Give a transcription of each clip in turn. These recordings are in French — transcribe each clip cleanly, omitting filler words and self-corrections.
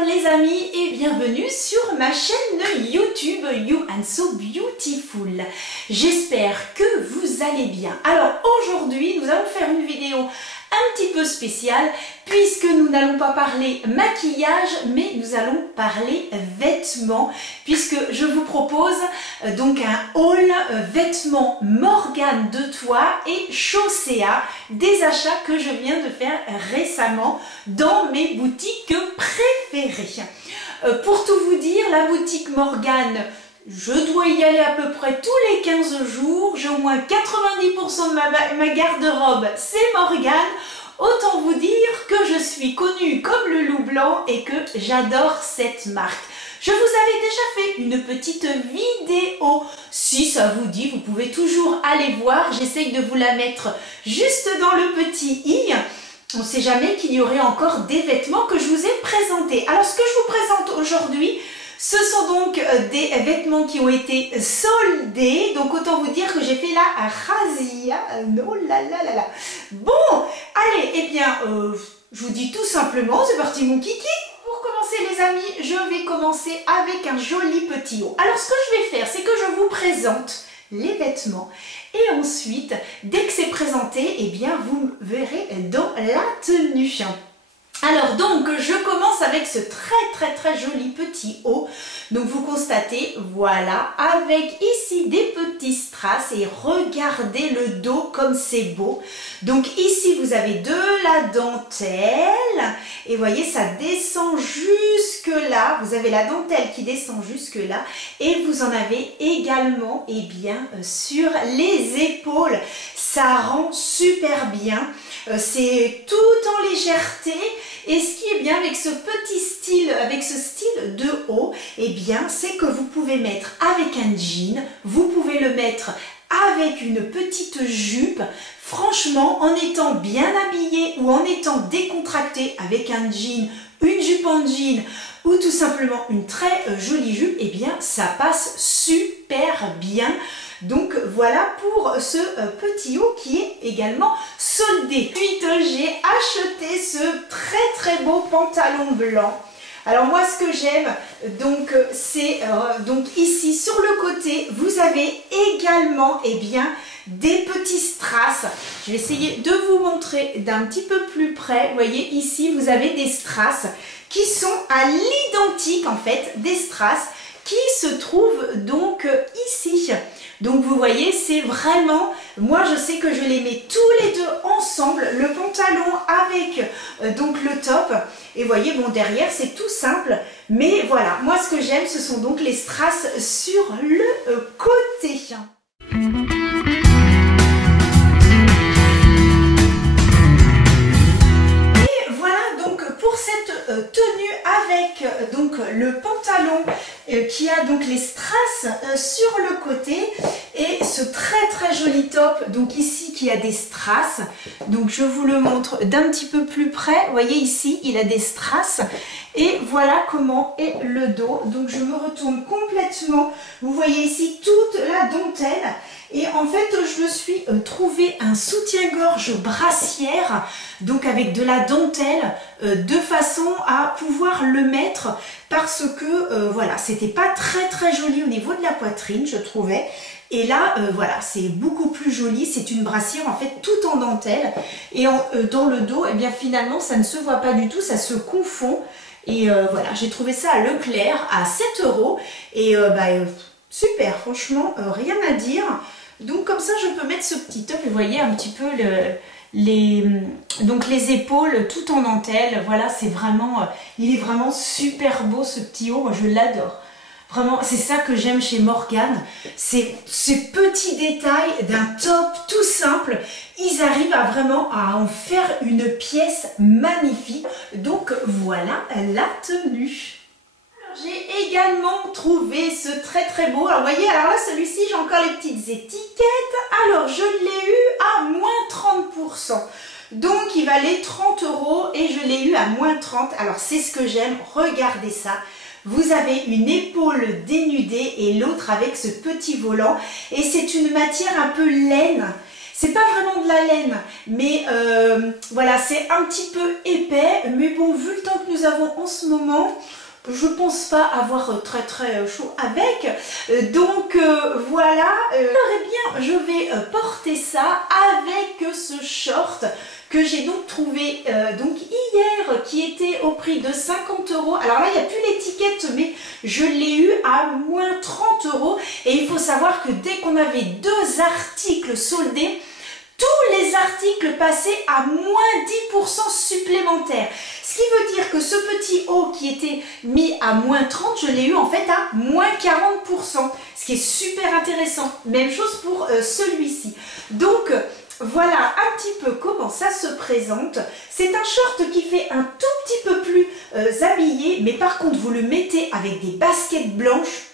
Bonjour les amis et bienvenue sur ma chaîne YouTube You and So Beautiful. J'espère que vous allez bien. Alors aujourd'hui nous allons faire une vidéo un petit peu spéciale puisque nous n'allons pas parler maquillage mais nous allons parler vêtements, puisque je vous propose donc un haul vêtements Morgane de Toi et Chaussea, des achats que je viens de faire récemment dans mes boutiques préférées. Pour tout vous dire, la boutique Morgane, je dois y aller à peu près tous les 15 jours. J'ai au moins 90% de ma garde-robe, c'est Morgane. Autant vous dire que je suis connue comme le loup blanc et que j'adore cette marque. Je vous avais déjà fait une petite vidéo. Si ça vous dit, vous pouvez toujours aller voir. J'essaye de vous la mettre juste dans le petit i. On ne sait jamais qu'il y aurait encore des vêtements que je vous ai présentés. Alors ce que je vous présente aujourd'hui, ce sont donc des vêtements qui ont été soldés. Donc autant vous dire que j'ai fait la razzia. Oh là là là là. Bon, allez, eh bien, je vous dis tout simplement, c'est parti mon kiki. Pour commencer les amis, je vais commencer avec un joli petit haut. Alors ce que je vais faire, c'est que je vous présente les vêtements et ensuite, dès que c'est présenté, eh bien vous verrez dans la tenue. Alors donc je commence avec ce très joli petit haut. Donc vous constatez, voilà, avec ici des petits strass et regardez le dos comme c'est beau. Donc ici vous avez de la dentelle et voyez ça descend jusque là. Vous avez la dentelle qui descend jusque là et vous en avez également et bien sur les épaules. Ça rend super bien. C'est tout en légèreté. Et ce qui est bien avec ce petit style, avec ce style de haut, eh bien, c'est que vous pouvez mettre avec un jean, vous pouvez le mettre avec une petite jupe. Franchement, en étant bien habillé ou en étant décontracté avec un jean, une jupe en jean ou tout simplement une très jolie jupe, eh bien, ça passe super bien. Donc voilà pour ce petit haut qui est également soldé. Ensuite j'ai acheté ce très beau pantalon blanc. Alors moi ce que j'aime donc c'est donc ici sur le côté vous avez également eh bien des petits strass. Je vais essayer de vous montrer d'un petit peu plus près. Vous voyez ici vous avez des strass qui sont à l'identique en fait des strass qui se trouvent donc ici. Donc vous voyez, c'est vraiment, moi je sais que je les mets tous les deux ensemble, le pantalon avec donc le top. Et vous voyez, bon derrière c'est tout simple, mais voilà, moi ce que j'aime ce sont donc les strass sur le côté. Et voilà donc pour cette tenue avec donc le pantalon qui a donc les strass sur le côté et ce très joli top donc ici qui a des strass. Donc je vous le montre d'un petit peu plus près. Vous voyez ici il a des strass et voilà comment est le dos. Donc je me retourne complètement. Vous voyez ici toute la dentelle. Et en fait, je me suis trouvé un soutien-gorge brassière, donc avec de la dentelle, de façon à pouvoir le mettre, parce que voilà, c'était pas très joli au niveau de la poitrine, je trouvais. Et là, voilà, c'est beaucoup plus joli. C'est une brassière en fait tout en dentelle. Et dans le dos, eh bien finalement, ça ne se voit pas du tout, ça se confond. Et voilà, j'ai trouvé ça à Leclerc à 7 €. Et super, franchement, rien à dire. Donc comme ça je peux mettre ce petit top et vous voyez un petit peu donc les épaules tout en dentelle. Voilà, c'est vraiment, il est vraiment super beau ce petit haut, moi je l'adore. Vraiment, c'est ça que j'aime chez Morgane, c'est ces petits détails d'un top tout simple. Ils arrivent à vraiment à en faire une pièce magnifique. Donc voilà la tenue. J'ai également trouvé ce très beau. Alors vous voyez, alors là celui-ci j'ai encore les petites étiquettes. Alors je l'ai eu à moins 30%. Donc il valait 30 € et je l'ai eu à moins 30. Alors c'est ce que j'aime, regardez ça. Vous avez une épaule dénudée et l'autre avec ce petit volant. Et c'est une matière un peu laine. c'est pas vraiment de la laine, mais voilà, c'est un petit peu épais. Mais bon, vu le temps que nous avons en ce moment, je pense pas avoir très chaud avec. Donc voilà, eh bien, je vais porter ça avec ce short que j'ai donc trouvé donc hier, qui était au prix de 50 €. Alors là, il n'y a plus l'étiquette, mais je l'ai eu à moins 30 €. Et il faut savoir que dès qu'on avait 2 articles soldés, tous les articles passaient à moins 10% supplémentaires. Ce qui veut dire que ce petit haut qui était mis à moins 30, je l'ai eu en fait à moins 40%. Ce qui est super intéressant. Même chose pour celui-ci. Donc, voilà un petit peu comment ça se présente. C'est un short qui fait un tout petit peu plus habillé, mais par contre vous le mettez avec des baskets blanches.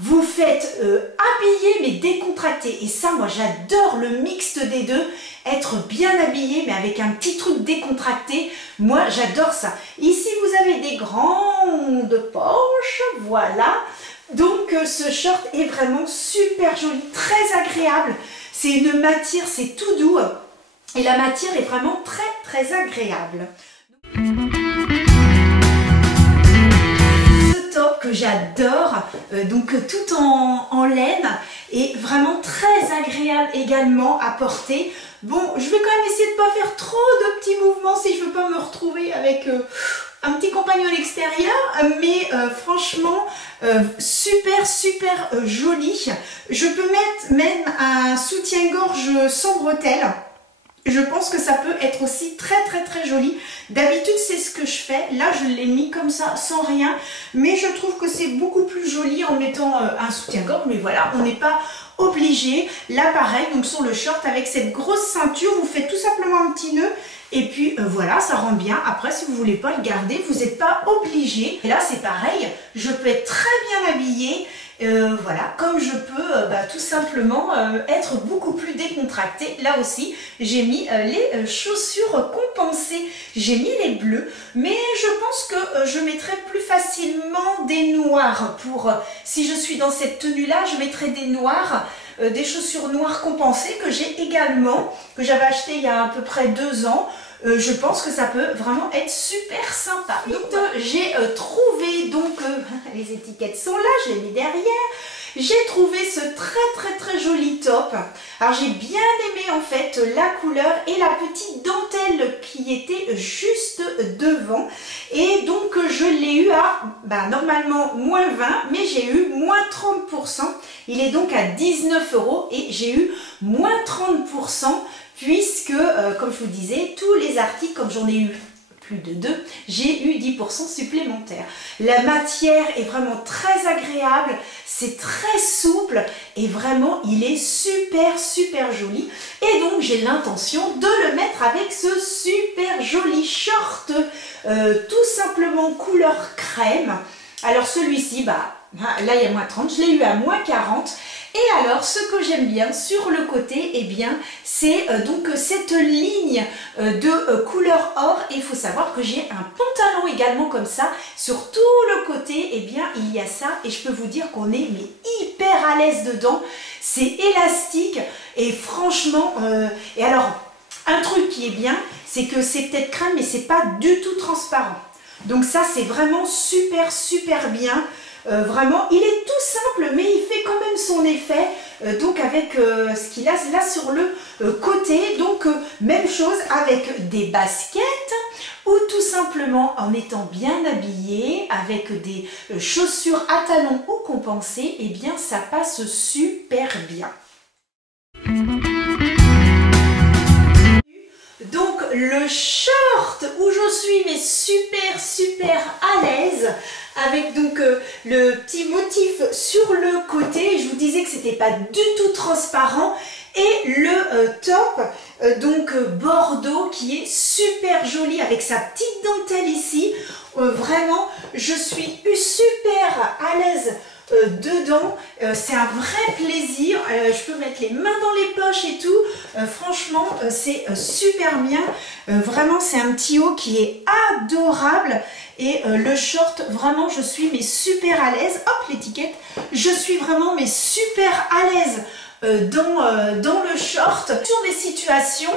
Vous faites habillé mais décontracté. Et ça, moi j'adore le mixte des deux. Être bien habillé mais avec un petit truc décontracté. Moi j'adore ça. Ici vous avez des grandes poches. Voilà. Donc ce short est vraiment super joli, très agréable. C'est une matière, c'est tout doux et la matière est vraiment très agréable. Ce top que j'adore, donc tout en laine, est vraiment très agréable également à porter. Bon, je vais quand même essayer de ne pas faire trop de petits mouvements si je ne veux pas me retrouver avec un petit compagnon à l'extérieur, mais franchement super joli. Je peux mettre même un soutien-gorge sans bretelles. Je pense que ça peut être aussi très joli. D'habitude c'est ce que je fais. Là je l'ai mis comme ça sans rien, mais je trouve que c'est beaucoup plus joli en mettant un soutien-gorge. Mais voilà, on n'est pas obligé. Là pareil, donc sur le short avec cette grosse ceinture, vous faites tout simplement un petit nœud. Et puis voilà, ça rend bien. Après, si vous voulez pas le garder, vous n'êtes pas obligé. Et là, c'est pareil. Je peux être très bien habillée. Voilà, comme je peux tout simplement être beaucoup plus décontractée. Là aussi, j'ai mis les chaussures compensées. J'ai mis les bleus. Mais je pense que je mettrai plus facilement des noirs. Pour si je suis dans cette tenue-là, je mettrai des noirs. Des chaussures noires compensées que j'ai également, que j'avais acheté il y a à peu près 2 ans. Je pense que ça peut vraiment être super sympa. Donc j'ai trouvé, donc les étiquettes sont là, je les mets derrière. J'ai trouvé ce très joli top. Alors j'ai bien aimé en fait la couleur et la petite dentelle qui était juste devant. Et donc je l'ai eu à normalement moins 20, mais j'ai eu moins 30%. Il est donc à 19 € et j'ai eu moins 30%. Puisque, comme je vous disais, tous les articles, comme j'en ai eu plus de 2, j'ai eu 10% supplémentaires. La matière est vraiment très agréable, c'est très souple et vraiment, il est super joli. Et donc, j'ai l'intention de le mettre avec ce super joli short, tout simplement couleur crème. Alors, celui-ci, là, il y a moins 30, je l'ai eu à moins 40. Et alors, ce que j'aime bien sur le côté, eh bien, c'est donc cette ligne de couleur or. Et il faut savoir que j'ai un pantalon également comme ça. Sur tout le côté, eh bien, il y a ça. Et je peux vous dire qu'on est hyper à l'aise dedans. C'est élastique et franchement... et alors, un truc qui est bien, c'est que c'est peut-être crème, mais c'est pas du tout transparent. Donc ça, c'est vraiment super bien. Vraiment, il est tout simple, mais il fait quand même son effet. Donc avec ce qu'il a là sur le côté. Donc même chose avec des baskets ou tout simplement en étant bien habillé avec des chaussures à talons ou compensées. Eh bien, ça passe super bien. Donc le short où je suis mais super à l'aise avec donc le petit motif sur le côté. Je vous disais que c'était pas du tout transparent et le top donc bordeaux qui est super joli avec sa petite dentelle ici. Vraiment je suis super à l'aise dedans, c'est un vrai plaisir. Je peux mettre les mains dans les poches et tout. Franchement, c'est super bien. Vraiment, c'est un petit haut qui est adorable. Et le short, vraiment, je suis super à l'aise. Hop, l'étiquette. Je suis vraiment super à l'aise dans le short. Sur des situations,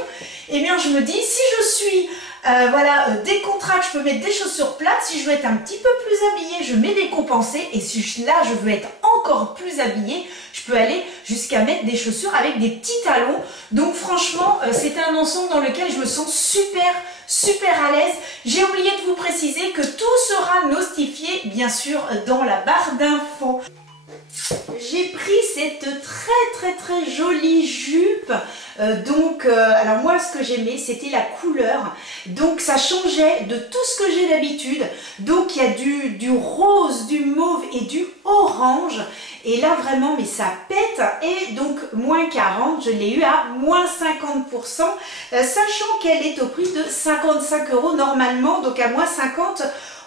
eh bien je me dis, si je suis voilà, décontractée, je peux mettre des chaussures plates. Si je veux être un petit peu plus habillée, je mets des compensés. Et si là je veux être encore plus habillée, je peux aller jusqu'à mettre des chaussures avec des petits talons. Donc franchement, c'est un ensemble dans lequel je me sens super à l'aise. J'ai oublié de vous préciser que tout sera notifié, bien sûr, dans la barre d'infos. J'ai pris cette très jolie jupe. Alors moi ce que j'aimais c'était la couleur, donc ça changeait de tout ce que j'ai d'habitude. Donc il y a du rose, du mauve et du orange, et là vraiment mais ça pète. Et donc moins 40, je l'ai eu à moins 50%, sachant qu'elle est au prix de 55 € normalement, donc à moins 50.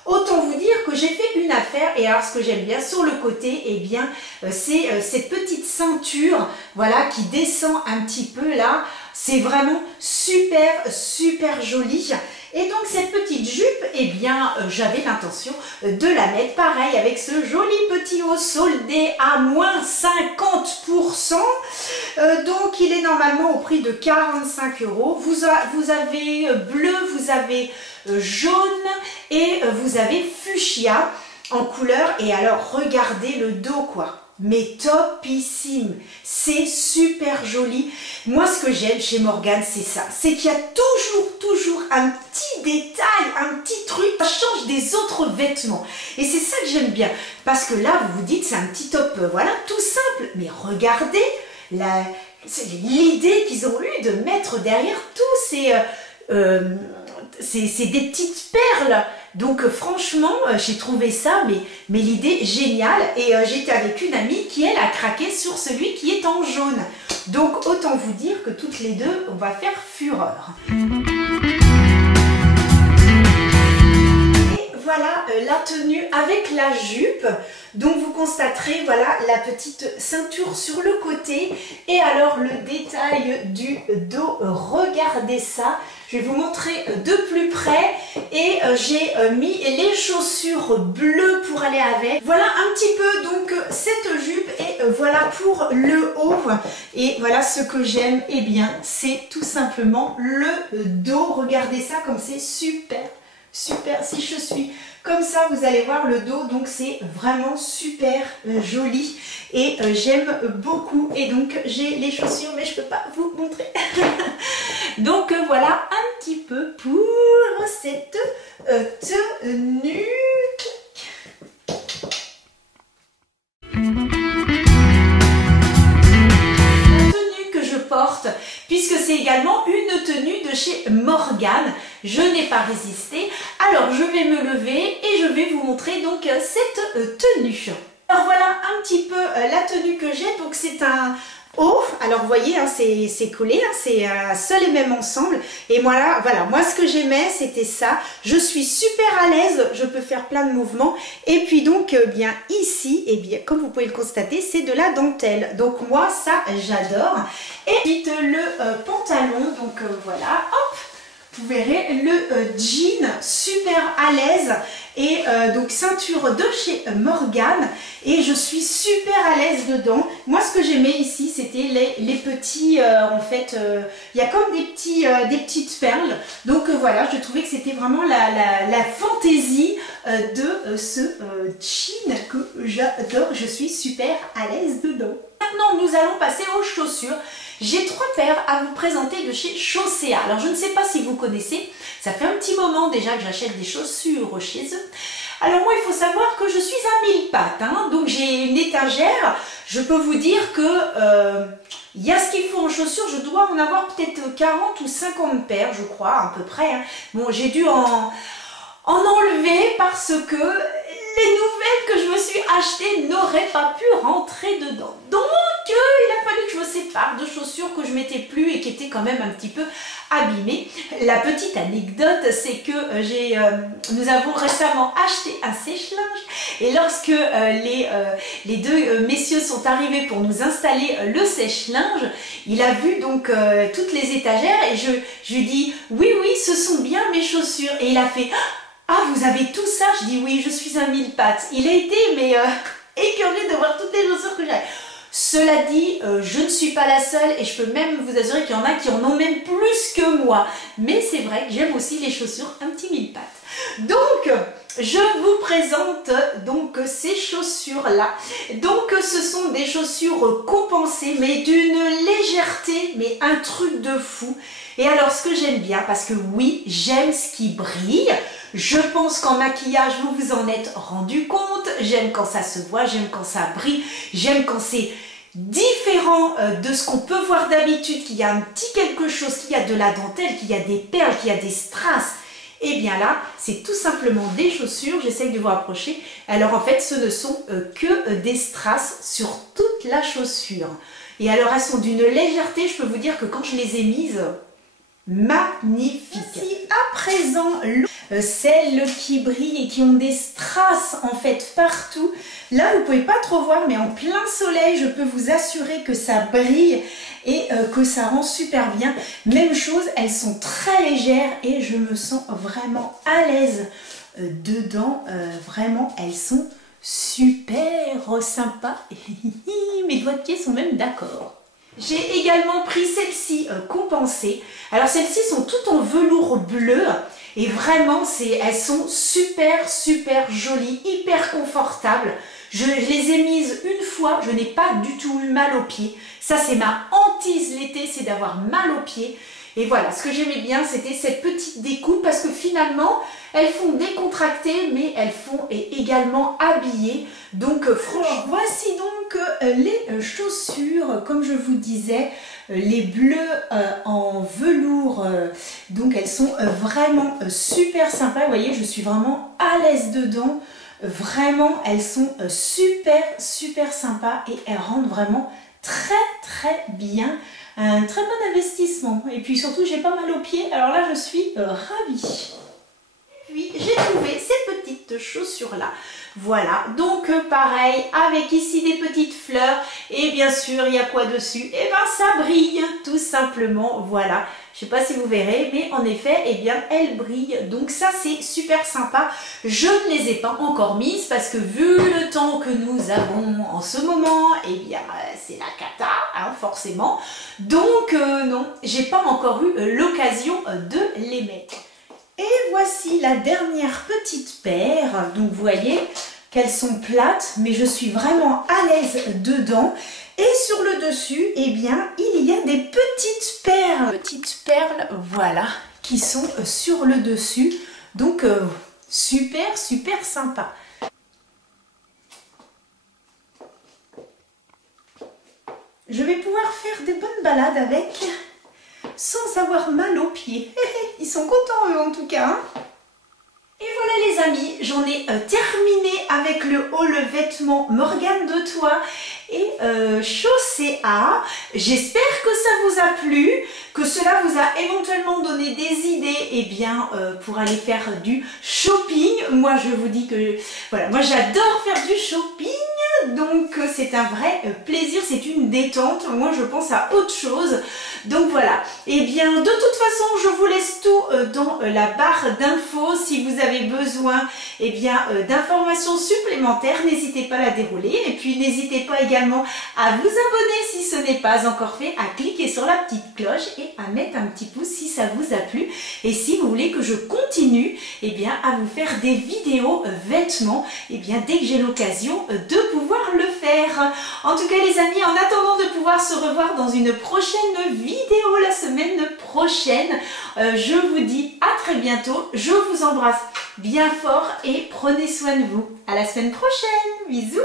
Autant vous dire que j'ai fait une affaire. Et alors ce que j'aime bien sur le côté, eh bien c'est cette petite ceinture, voilà, qui descend un petit peu là. C'est vraiment super joli. Et donc cette petite jupe, eh bien j'avais l'intention de la mettre pareil avec ce joli petit haut soldé à moins 50%. Donc il est normalement au prix de 45 €. Vous avez bleu, vous avez jaune et vous avez fuchsia en couleur. Et alors regardez le dos quoi, mais topissime, c'est super joli. Moi ce que j'aime chez Morgane c'est ça, c'est qu'il y a toujours un petit détail, un petit truc, ça change des autres vêtements. Et c'est ça que j'aime bien, parce que là vous vous dites c'est un petit top, voilà, tout simple, mais regardez l'idée qu'ils ont eue de mettre derrière tous ces c'est des petites perles. Donc franchement j'ai trouvé ça mais l'idée géniale. Et j'étais avec une amie qui elle a craqué sur celui qui est en jaune. Donc autant vous dire que toutes les deux on va faire fureur. Et voilà la tenue avec la jupe. Donc vous constaterez voilà la petite ceinture sur le côté. Et alors le détail du dos, regardez ça. Je vais vous montrer de plus près. Et j'ai mis les chaussures bleues pour aller avec. Voilà un petit peu donc cette jupe. Et voilà pour le haut. Et voilà ce que j'aime, eh bien c'est tout simplement le dos. Regardez ça comme c'est super. Si je suis comme ça, vous allez voir le dos, donc c'est vraiment super joli. Et j'aime beaucoup. Et donc j'ai les chaussures, mais je ne peux pas vous montrer. Donc voilà un petit peu pour cette tenue. Puisque c'est également une tenue de chez Morgane, je n'ai pas résisté. Alors je vais me lever et je vais vous montrer donc cette tenue. Alors voilà un petit peu la tenue que j'ai. Donc c'est un haut, alors vous voyez hein, c'est collé, hein, c'est seul et même ensemble. Et voilà, moi ce que j'aimais c'était ça. Je suis super à l'aise, je peux faire plein de mouvements. Et puis donc bien ici, et bien comme vous pouvez le constater, c'est de la dentelle. Donc moi ça j'adore. Et ensuite le pantalon, donc voilà, hop, vous verrez le jean super à l'aise. Et donc ceinture de chez Morgane, et je suis super à l'aise dedans. Moi ce que j'aimais ici c'était les petits en fait il y a comme des petites perles. Donc voilà, je trouvais que c'était vraiment la fantaisie de ce jean que j'adore. Je suis super à l'aise dedans. Maintenant nous allons passer aux chaussures. J'ai 3 paires à vous présenter de chez Chaussea. Alors je ne sais pas si vous connaissez, ça fait un petit moment déjà que j'achète des chaussures chez eux. Alors moi il faut savoir que je suis à 1000 pattes, hein, donc j'ai une étagère. Je peux vous dire que il y a ce qu'il faut en chaussures, je dois en avoir peut-être 40 ou 50 paires je crois à peu près. Hein. Bon j'ai dû en enlever parce que les nouvelles que je me suis achetées n'auraient pas pu rentrer dedans. Donc il a fallu que je me sépare de chaussures que je mettais plus et qui étaient quand même un petit peu abîmées. La petite anecdote, c'est que nous avons récemment acheté un sèche-linge, et lorsque les deux messieurs sont arrivés pour nous installer le sèche-linge, il a vu donc toutes les étagères et je lui dis oui, ce sont bien mes chaussures. Et il a fait ah, vous avez tout ça? Je dis oui, je suis à 1000 pattes. Il a été mais écœuré de voir toutes les chaussures que j'ai. Cela dit, je ne suis pas la seule et je peux même vous assurer qu'il y en a qui en ont même plus que moi. Mais c'est vrai que j'aime aussi les chaussures un petit mille pattes. Donc, je vous présente donc ces chaussures-là. Donc, ce sont des chaussures compensées, mais d'une légèreté, mais un truc de fou. Et alors, ce que j'aime bien, parce que oui, j'aime ce qui brille. Je pense qu'en maquillage, vous vous en êtes rendu compte. J'aime quand ça se voit, j'aime quand ça brille, j'aime quand c'est différent de ce qu'on peut voir d'habitude, qu'il y a un petit quelque chose, qu'il y a de la dentelle, qu'il y a des perles, qu'il y a des strass. Et bien là, c'est tout simplement des chaussures, j'essaye de vous rapprocher. Alors en fait, ce ne sont que des strass sur toute la chaussure. Et alors elles sont d'une légèreté, je peux vous dire que quand je les ai mises, magnifiques. Voici à présent celles qui brillent et qui ont des strass en fait partout. Là, vous ne pouvez pas trop voir, mais en plein soleil, je peux vous assurer que ça brille et que ça rend super bien. Même chose, elles sont très légères et je me sens vraiment à l'aise dedans. Vraiment, elles sont super sympas. Mes doigts de pied sont même d'accord. J'ai également pris celles-ci compensées. Alors celles-ci sont toutes en velours bleu et vraiment elles sont super jolies, hyper confortables. Je les ai mises une fois, je n'ai pas du tout eu mal aux pieds. Ça c'est ma hantise l'été, c'est d'avoir mal aux pieds. Et voilà, ce que j'aimais bien, c'était cette petite découpe parce que finalement, elles font décontracter, mais elles font également habiller. Donc franchement, voici donc les chaussures, comme je vous disais, les bleus en velours. Donc elles sont vraiment super sympas. Vous voyez, je suis vraiment à l'aise dedans. Vraiment, elles sont super sympas et elles rendent vraiment très bien. Un très bon investissement. Et puis surtout, j'ai pas mal aux pieds. Alors là, je suis ravie. Puis, j'ai trouvé ces petites chaussures-là. Voilà. Donc, pareil, avec ici des petites fleurs. Et bien sûr, il y a quoi dessus? Eh bien, ça brille, tout simplement. Voilà. Je ne sais pas si vous verrez, mais en effet, eh bien, elles brillent. Donc ça, c'est super sympa. Je ne les ai pas encore mises parce que vu le temps que nous avons en ce moment, eh bien, c'est la cata, hein, forcément. Donc, non, j'ai pas encore eu l'occasion de les mettre. Et voici la dernière petite paire. Donc, vous voyez qu'elles sont plates, mais je suis vraiment à l'aise dedans. Et sur le dessus, eh bien, il y a des petites perles. Petites perles, voilà, qui sont sur le dessus. Donc, super sympa. Je vais pouvoir faire des bonnes balades avec, sans avoir mal aux pieds. Ils sont contents, eux, en tout cas. Hein. Et voilà les amis, j'en ai terminé avec le haul vêtements Morgane de Toi et Chaussée A. J'espère que ça vous a plu, que cela vous a éventuellement donné des idées eh bien, pour aller faire du shopping. Moi je vous dis que voilà, moi j'adore faire du shopping. Donc c'est un vrai plaisir, c'est une détente. Moi je pense à autre chose. Donc voilà. Et bien de toute façon je vous laisse tout dans la barre d'infos. Si vous avez besoin eh bien d'informations supplémentaires, n'hésitez pas à la dérouler. Et puis n'hésitez pas également à vous abonner si ce n'est pas encore fait, à cliquer sur la petite cloche et à mettre un petit pouce si ça vous a plu. Et si vous voulez que je continue eh bien à vous faire des vidéos vêtements, eh bien dès que j'ai l'occasion de pouvoir le faire. En tout cas les amis, en attendant de pouvoir se revoir dans une prochaine vidéo la semaine prochaine, je vous dis à très bientôt. Je vous embrasse bien fort et prenez soin de vous. À la semaine prochaine. Bisous.